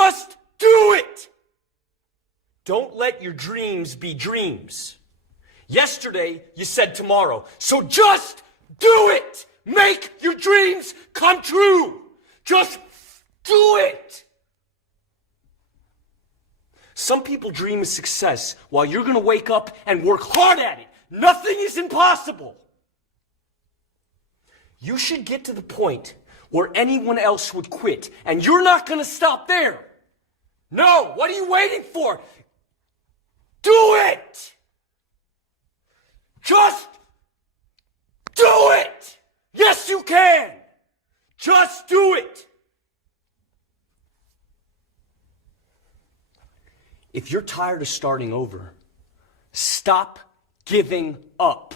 Just do it! Don't let your dreams be dreams. Yesterday, you said tomorrow. So just do it! Make your dreams come true! Just do it! Some people dream of success while you're gonna wake up and work hard at it. Nothing is impossible. You should get to the point where anyone else would quit, and you're not gonna stop there. No, what are you waiting for? Do it! Just do it! Yes, you can! Just do it! If you're tired of starting over, stop giving up.